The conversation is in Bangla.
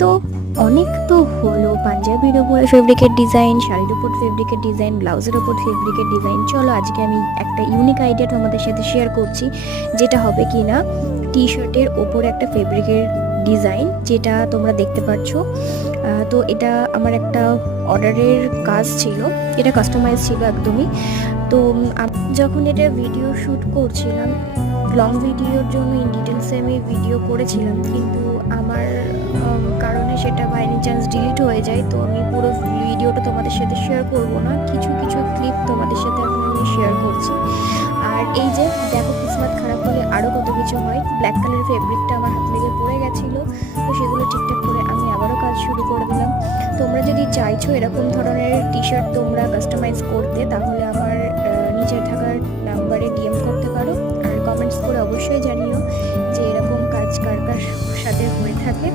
তো অনেক তো হলো পাঞ্জাবির ওপরে ফেব্রিকের ডিজাইন, শাড়ির ওপর ফেব্রিকের ডিজাইন, ব্লাউজের ওপর ফেব্রিকের ডিজাইন। চলো আজকে আমি একটা ইউনিক আইডিয়া তোমাদের সাথে শেয়ার করছি, যেটা হবে কি না টি শার্টের ওপরে একটা ফেব্রিকের ডিজাইন, যেটা তোমরা দেখতে পাচ্ছ। তো এটা আমার একটা অর্ডারের কাজ ছিল, এটা কাস্টমাইজ ছিল একদমই। তো আমি যখন এটা ভিডিও শ্যুট করছিলাম, লং ভিডিওর জন্য ইন ডিটেলসে আমি ভিডিও করেছিলাম, কিন্তু আমার কারণে সেটা বাই এনি চান্স ডিলিট হয়ে যায়। তো আমি পুরো ভিডিওটা তোমাদের সাথে শেয়ার করব না, কিছু কিছু ক্লিপ তোমাদের সাথে এখন আমি শেয়ার করছি। আর এই যে দেখো, কিসমত খারাপ হলে আরও কত কিছু হয়। ব্ল্যাক কালার ফেব্রিকটা আমার হাত লেগে পড়ে গেছিলো, তো সেগুলো ঠিকঠাক করে আমি আবারও কাজ শুরু করে দিলাম। তোমরা যদি চাইছো এরকম ধরনের টি শার্ট তোমরা কাস্টমাইজ করতে, তাহলে আমার নিচে থাকার নাম্বারে ডিএম করতে পারো, আর কমেন্টস করে অবশ্যই জানিও যে এরকম কাজ কার কার সাথে হয়ে থাকে।